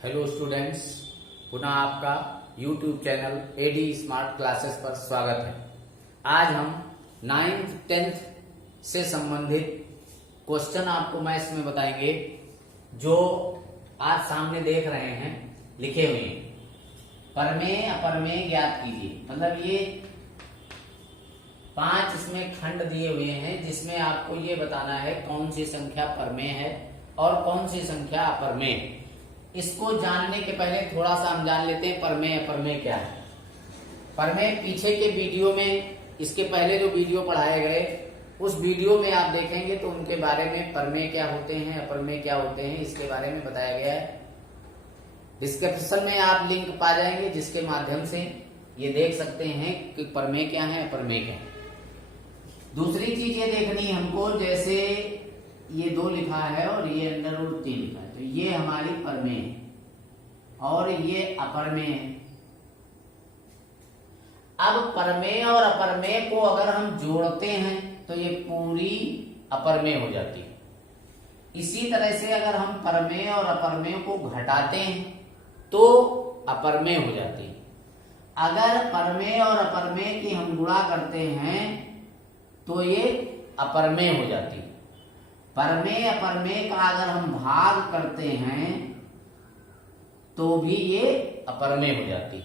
Hello students, पुनः आपका YouTube channel AD smart classes पर स्वागत है। आज हम 9th 10th से संबंधित क्वेश्चन आपको मैथ्स में बताएंगे, जो आज सामने देख रहे हैं लिखे हुए हैं। परमेय अपरमेय ज्ञात कीजिए। मतलब ये 5 इसमें खंड दिए हुए हैं, जिसमें आपको ये बताना है कौन सी संख्या परमेय है और कौन सी संख्या अपरमेय। इसको जानने के पहले थोड़ा सा हम जान लेते हैं परमेय अपरमेय क्या है। परमेय पीछे के वीडियो में, इसके पहले जो वीडियो पढ़ाए गए उस वीडियो में आप देखेंगे तो उनके बारे में परमेय क्या होते हैं, अपरमेय क्या होते हैं, इसके बारे में बताया गया है। डिस्क्रिप्शन में आप लिंक पा जाएंगे, जिसके माध्यम से ये देख सकते हैं कि परमेय क्या है, अपरमेय क्या है। दूसरी चीज ये देखनी है हमको, जैसे ये 2 लिखा है और ये √3 लिखा है, तो ये हमारी परमेय है और ये अपरमेय है। अब परमेय और अपरमेय को अगर हम जोड़ते हैं तो ये पूरी अपरमेय हो जाती है। इसी तरह से अगर हम परमेय और अपरमेय को घटाते हैं तो अपरमेय हो जाती है। अगर परमेय और अपरमेय की हम गुणा करते हैं तो ये अपरमेय हो जाती है। परमेय अपरमेय का अगर हम भाग करते हैं तो भी ये अपरमेय हो जाती है।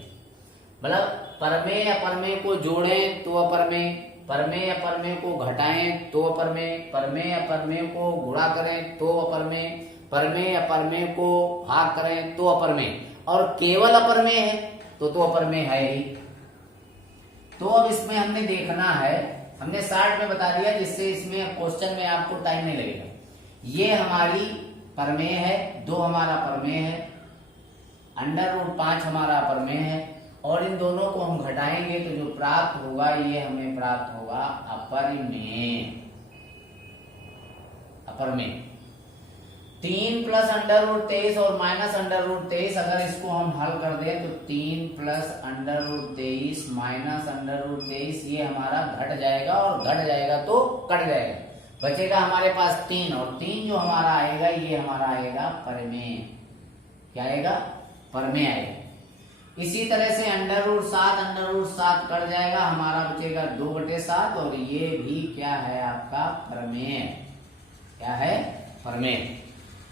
मतलब परमेय अपरमेय को जोड़ें तो अपरमेय, परमेय अपरमेय को घटाएं तो अपरमेय, परमेय अपरमेय को गुणा करें तो अपरमेय, परमेय अपरमेय को भाग करें तो अपरमेय, और केवल अपरमेय है तो अपरमेय है ही। तो अब इसमें हमने देखना है, हमने शार्ट में बता दिया, जिससे इसमें क्वेश्चन में आपको टाइम नहीं लगेगा। ये हमारी परमेय है, 2 हमारा परमेय है, √5 हमारा अपरमेय है, और इन दोनों को हम घटाएंगे तो जो प्राप्त होगा ये हमें प्राप्त होगा अपरमेय। अपरमेय 3 + √23 और -√23, अगर इसको हम हल कर दें तो 3 + √23 -√23 ये हमारा घट जाएगा, और घट जाएगा तो कट जाएगा, बचेगा हमारे पास 3, और 3 जो हमारा आएगा ये हमारा आएगा परमेय। क्या आएगा? परमेय आएगा। इसी तरह से √7 कट जाएगा, हमारा बचेगा 2/7, और ये भी क्या है आपका परमेय। क्या है? परमेय।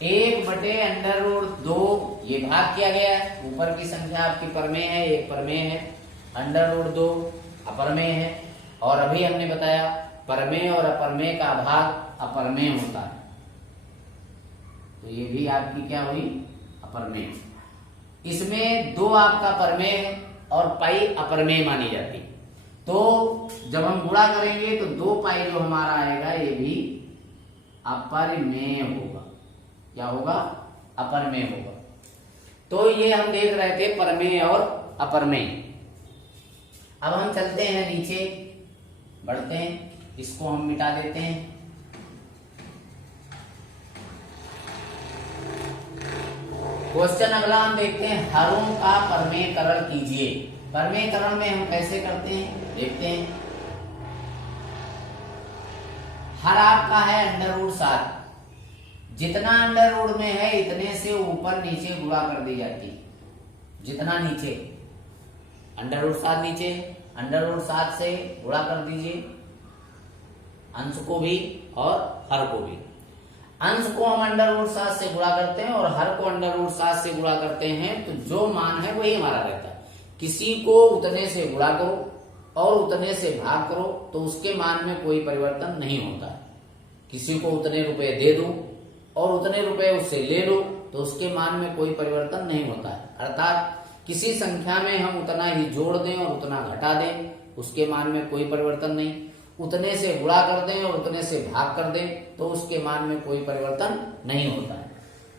1/√2 ये भाग किया गया है, ऊपर की संख्या आपकी परमेय है, एक परमेय है, √2 अपरमेय है। और अभी हमने बताया परमेय और अपरमेय का भाग अपरमेय होता है, तो ये भी आपकी क्या हुई? अपरमेय। इसमें 2 आपका परमेय है और पाई अपरमेय मानी जाती है। तो जब हम गुणा करेंगे तो 2 पाई जो हमारा आएगा ये भी अपरमेय होगा। क्या होगा? अपरमेय होगा। तो ये हम देख रहे थे परमेय और अपरमेय। अब हम चलते हैं नीचे, बढ़ते हैं, इसको हम मिटा देते हैं। क्वेश्चन अगला हम देखते हैं, हरों का परमेयकरण कीजिए। परमेयकरण में हम कैसे करते हैं देखते हैं। हर आपका है √7, जितना अंडर में है इतने से ऊपर नीचे गुणा कर दी जाती है। जितना नीचे √7 नीचे, √7 से गुणा कर दीजिए, अंश को भी और हर को भी। अंश को हम √7 से गुणा करते हैं और हर को √7 से गुणा करते हैं, तो जो मान है वही हमारा रहता है। किसी को उतने से गुणा करो और उतने से भाग करो तो उसके मान में कोई परिवर्तन नहीं होता है। किसी को उतने रुपए दे दो और उतने रुपए उससे ले लो तो उसके मान में कोई परिवर्तन नहीं होता है। अर्थात किसी संख्या में हम उतना ही जोड़ दें और उतना घटा दें, उसके मान में कोई परिवर्तन नहीं। उतने से गुणा कर दें और उतने से भाग कर दें तो उसके मान में कोई परिवर्तन नहीं होता है।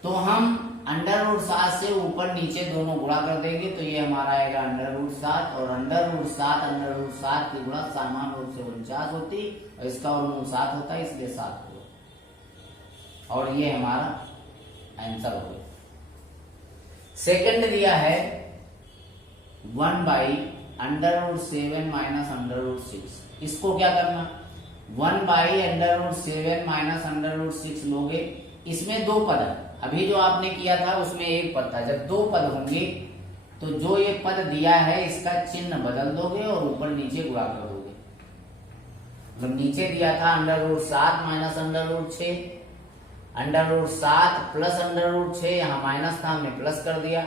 तो हम √7 से ऊपर नीचे दोनों गुणा कर देंगे तो ये हमारा आएगा √7, और √7 की गुणा सामान्य रूप से 49 होती, और इसका वर्गमूल 7 होता है, इसलिए 7 होगा, और ये हमारा आंसर होगा। सेकंड दिया है 1/√7 -√6। इसको क्या करना? 1/√7 -√6 लोगे, इसमें 2 पद है, अभी जो आपने किया था उसमें एक पद था, जब दो पद होंगे तो जो ये पद दिया है इसका चिन्ह बदल दोगे और ऊपर नीचे गुणा कर दोगे। मतलब नीचे दिया था √7 माइनस √6, √7 प्लस √6, यहाँ माइनस था हमने प्लस कर दिया,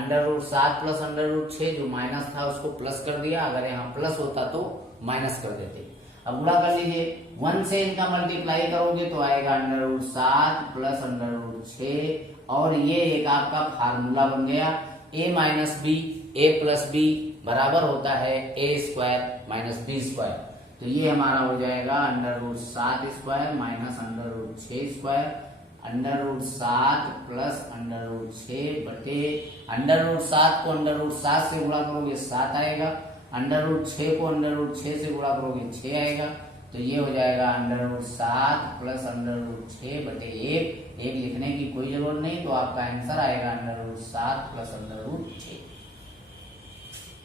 √7 प्लस √6 जो माइनस था उसको प्लस कर दिया, अगर यहाँ प्लस होता तो माइनस कर देते। अब गुणा कर लीजिए, 1 से इनका मल्टीप्लाई करोगे तो आएगा √7 प्लस √6, और ये एक आपका फार्मूला बन गया a minus b a plus b बराबर होता है a² माइनस b²। तो ये हमारा हो जाएगा √7² माइनस √6², √7 प्लस √6 बटे √7 को √7 से गुणा करोगे 7 आएगा, √6 को √6 से गुणा करोगे 6 आएगा। तो ये हो जाएगा √7 प्लस √6 बटे 1 लिखने की कोई जरूरत नहीं, तो आपका आंसर आएगा √7 प्लस √6।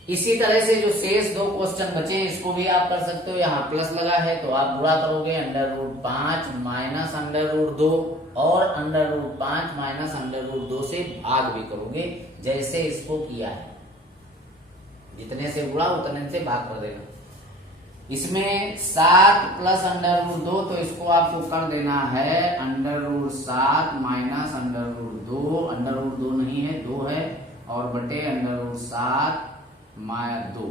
इसी तरह से जो शेष दो क्वेश्चन बचे हैं इसको भी आप कर सकते हो। यहाँ प्लस लगा है तो आप गुणा करोगे √5 माइनस √2 और √5 माइनस √2 से भाग भी करोगे, जैसे इसको किया है। जितने से गुणा उतने से भाग कर देना। इसमें 7 प्लस √2 तो इसको आपको कर देना है √7 माइनस √2, √2 नहीं है 2 है, और बटे √7 माइनस 2,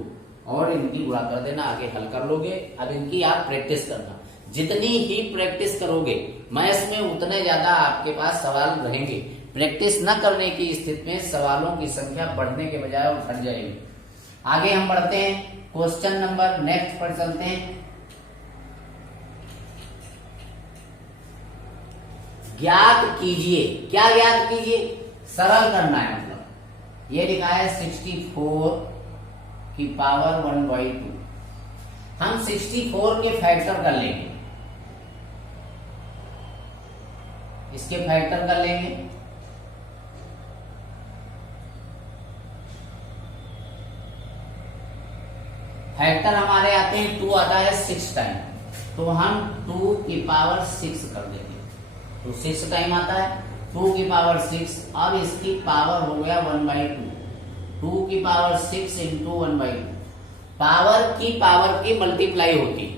और इनकी गुणा कर देना, आगे हल कर लोगे। अब इनकी आप प्रैक्टिस करना, जितनी ही प्रैक्टिस करोगे मैथ्स में उतने ज्यादा आपके पास सवाल रहेंगे। प्रैक्टिस न करने की स्थिति में सवालों की संख्या बढ़ने के बजाय घट जाएगी। आगे हम बढ़ते हैं, क्वेश्चन नंबर नेक्स्ट पर चलते हैं। ज्ञात कीजिए, क्या ज्ञात कीजिए? सरल करना है। मतलब ये लिखा है 64 की पावर 1/2। हम 64 के फैक्टर कर लेंगे, इसके फैक्टर कर लेंगे। फैक्टर हमारे आते हैं 2 आता है 6 टाइम, तो हम 2 की पावर 6 कर देंगे। तो 6 टाइम आता है 2 की पावर 6। अब इसकी पावर हो गया 1/2, 2 की पावर 6 इंटू 1/2। पावर की मल्टीप्लाई होती है,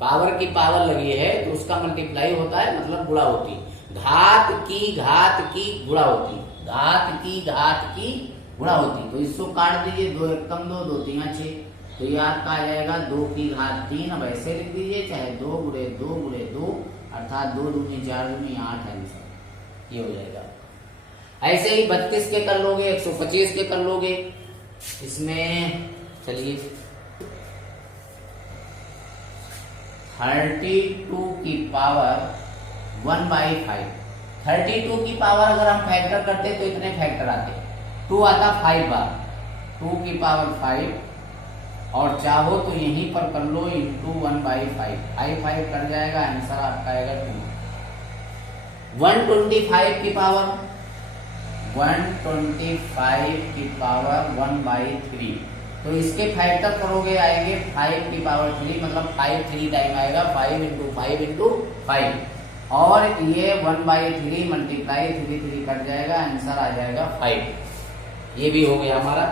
पावर की पावर लगी है तो उसका मल्टीप्लाई होता है, मतलब गुणा होती है। घात की गुणा होती है, घात की गुणा होती है। तो इसको काट दीजिए, 2 एकम 2, 2 3 6, तो ये आपका आ जाएगा 2 की घात 3। अब ऐसे लिख दीजिए, चाहे 2 गुणे 2 गुणे 2, अर्थात 2 दूनी 4 दूनी 8 आंसर ये हो जाएगा। ऐसे ही 32 के कर लोगे, 125 के कर लोगे। इसमें चलिए 32 की पावर 1/5। 32 की पावर अगर हम फैक्टर करते तो इतने फैक्टर आते, 2 आता 5 बार, 2 की पावर 5, और चाहो तो यहीं पर कर लो इंटू 1/5, 5 कर जाएगा, आंसर आपका आएगा 2। 125 की पावर 1/3, तो इसके फैक्टर करोगे आएंगे 5 की पावर 3, मतलब 5 3 टाइम आएगा, 5 इंटू 5, और ये 1/3 मल्टीप्लाई 3 कट जाएगा, आंसर आ जाएगा 5। ये भी हो गया हमारा।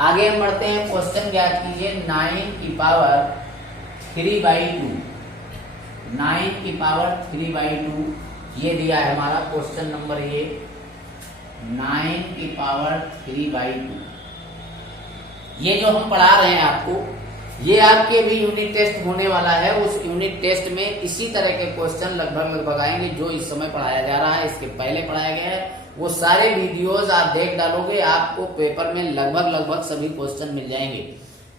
आगे हम बढ़ते हैं, क्वेश्चन ज्ञात कीजिए 9 की पावर 3/2। 9 की पावर 3/2 ये दिया है हमारा क्वेश्चन नंबर ये 9 की पावर 3/2। ये जो हम पढ़ा रहे हैं आपको, ये आपके भी यूनिट टेस्ट होने वाला है। उस यूनिट टेस्ट में इसी तरह के क्वेश्चन लगभग आएंगे जो इस समय पढ़ाया जा रहा है, इसके पहले पढ़ाया गया है। वो सारे वीडियोस आप देख डालोगे, आपको पेपर में लगभग सभी क्वेश्चन मिल जाएंगे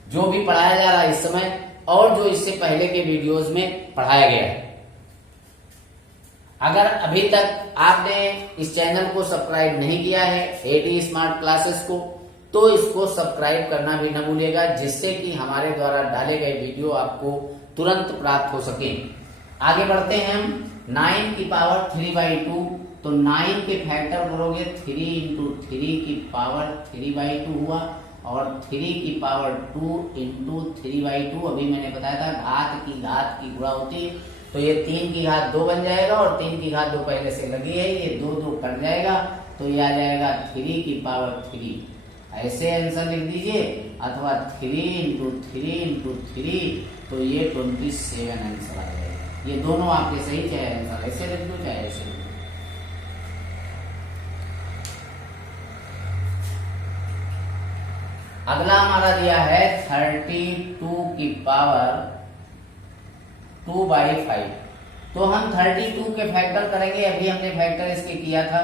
जो भी पढ़ाया जा रहा है इस समय, और जो इससे पहले के वीडियोस में पढ़ाया गया है। अगर अभी तक आपने इस चैनल को सब्सक्राइब नहीं किया है AD स्मार्ट क्लासेस को, तो इसको सब्सक्राइब करना भी न भूलिएगा, जिससे कि हमारे द्वारा डाले गए वीडियो आपको तुरंत प्राप्त हो सके। आगे बढ़ते हैं हम, 9 की पावर 3/2, तो 9 के फैक्टर करोगे 3 इंटू 3 की पावर 3/2 हुआ, और 3 की पावर 2 इंटू 3/2। अभी मैंने बताया था घात की गुणा होती है, तो ये 3 की घात 2 बन जाएगा और 3 की घात 2 पहले से लगी है, ये 2 2 कट जाएगा तो ये आ जाएगा 3 की पावर 3। ऐसे आंसर लिख दीजिए, अथवा 3 इंटू 3 इंटू 3, तो ये 27 आंसर आ जाएगा। ये दोनों आपके सही, चाहे आंसर ऐसे लिख दो चाहे ऐसे लिख दो। अगला हमारा दिया है 32 की पावर 2/5। तो हम 32 के फैक्टर करेंगे। अभी हमने फैक्टर इसके किया था,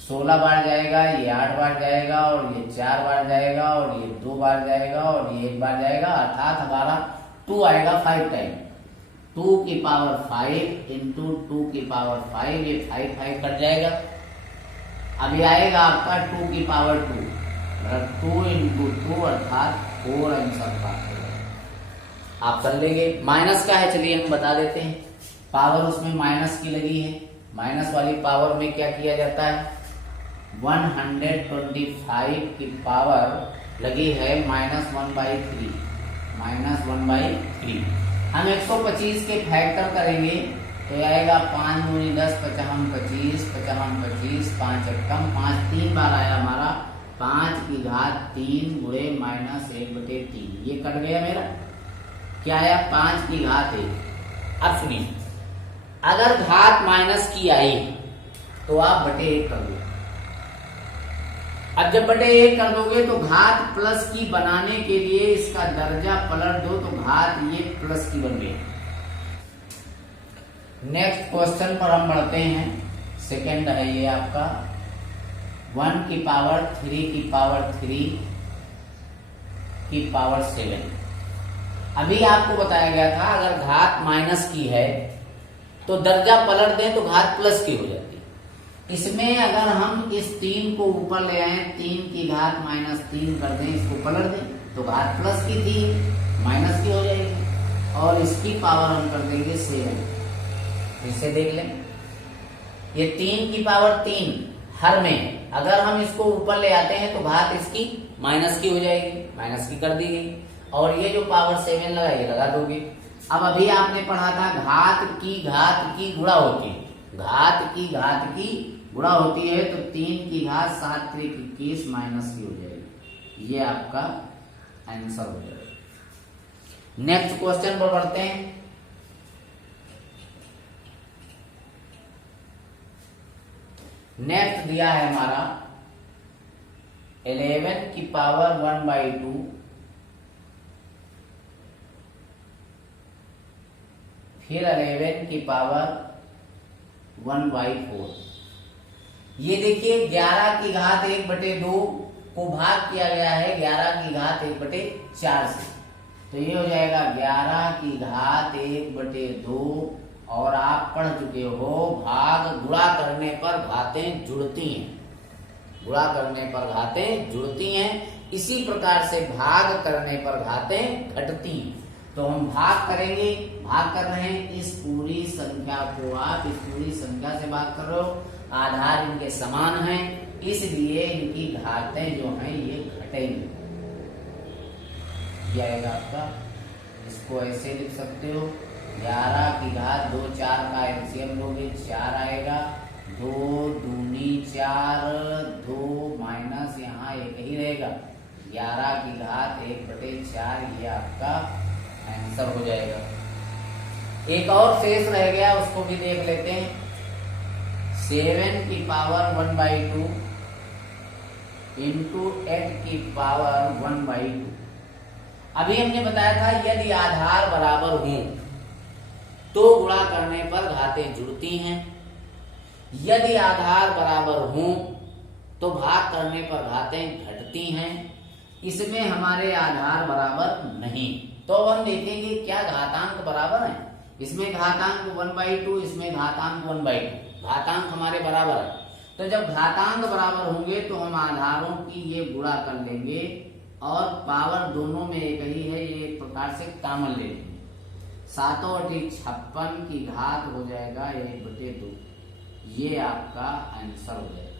16 बार जाएगा, ये 8 बार जाएगा और ये 4 बार जाएगा और ये 2 बार जाएगा और ये 1 बार जाएगा, अर्थात हमारा 2 आएगा 5 टाइम। 2 की पावर 5 इंटू 2 की पावर 5, ये 5 5 कट जाएगा। अभी आएगा आपका 2 की पावर 2, 2 इंटू 2 अर्थात 4 आंसर प्राप्त होगा। आप कर लेंगे। माइनस का है, चलिए हम बता देते हैं। पावर उसमें माइनस की लगी है, माइनस वाली पावर में क्या किया जाता है, 125 की पावर लगी है -1/3, -1/3। हम 125 के फैक्टर करेंगे तो आएगा 5 दूनी 10, 55 25, 55 25, 5 एकम 5, 3 बार आया हमारा, 5 की घात 3 गुणे -1/3, ये कट गया मेरा। क्या आया, 5 की घात 1। अब सुनिए, अगर घात माइनस की आई तो आप बटे 1 कर दो। अब जब बटे 1 कर दोगे तो घात प्लस की बनाने के लिए इसका दर्जा पलट दो तो घात ये प्लस की बन गई। नेक्स्ट क्वेश्चन पर हम बढ़ते हैं। सेकंड है ये आपका 1 की पावर 3 की पावर 3 की पावर 7। अभी आपको बताया गया था अगर घात माइनस की है तो दर्जा पलट दें तो घात प्लस की हो जाती है। इसमें अगर हम इस 3 को ऊपर ले आए, 3 की घात -3 कर दें, इसको पलट दें तो घात प्लस की थी माइनस की हो जाएगी, और इसकी पावर हम कर देंगे 7। इसे देख लें, ये 3 की पावर 3 हर में अगर हम इसको ऊपर ले आते हैं तो घात इसकी माइनस की हो जाएगी, माइनस की कर दी गई, और ये जो पावर 7 लगा ये लगा दोगे। अब अभी आपने पढ़ा था घात की गुणा होती है, घात की गुणा होती है, तो 3 की घात 7 3 21 माइनस की हो जाएगी। ये आपका आंसर हो जाएगा। नेक्स्ट क्वेश्चन पर बढ़ते हैं। नेक्स्ट दिया है हमारा 11 की पावर 1/2 फिर 11 की पावर 1/4। ये देखिए 11 की घात 1/2 को भाग किया गया है 11 की घात 1/4 से, तो ये हो जाएगा 11 की घात 1/2। और आप पढ़ चुके हो भाग गुणा करने पर घातें जुड़ती हैं, गुणा करने पर घातें जुड़ती हैं, इसी प्रकार से भाग करने पर घातें घटती हैं। तो हम भाग करेंगे, भाग कर रहे हैं इस पूरी संख्या को, आप इस पूरी संख्या से भाग कर रहे हो, आधार इनके समान हैं, इसलिए इनकी घातें जो हैं ये घटेंगी। ये आएगा आपका, इसको ऐसे लिख सकते हो, 11 की घात 2 4 का एलसीएम लोगे 4 आएगा, 2 दूनी 4, 2 माइनस यहाँ एक ही रहेगा, 11 की घात 1/4, ये आपका आंसर हो जाएगा। एक और शेष रह गया, उसको भी देख लेते हैं। 7 की पावर 1/2 इंटू 8 की पावर 1/2। अभी हमने बताया था यदि आधार बराबर हो तो गुणा करने पर घातें जुड़ती हैं, यदि आधार बराबर हो तो भाग करने पर घातें घटती हैं। इसमें हमारे आधार बराबर नहीं, तो अब हम देखेंगे क्या घातांक बराबर है। इसमें घातांक 1/2, इसमें घातांक 1/2, घातांक हमारे बराबर है। तो जब घातांक बराबर होंगे तो हम आधारों की ये गुणा कर लेंगे और पावर दोनों में एक ही है, ये एक प्रकार से कॉमन ले लेंगे। 7/56 की घात हो जाएगा 1/2, ये आपका आंसर हो जाएगा।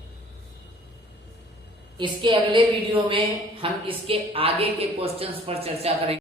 इसके अगले वीडियो में हम इसके आगे के क्वेश्चंस पर चर्चा करेंगे।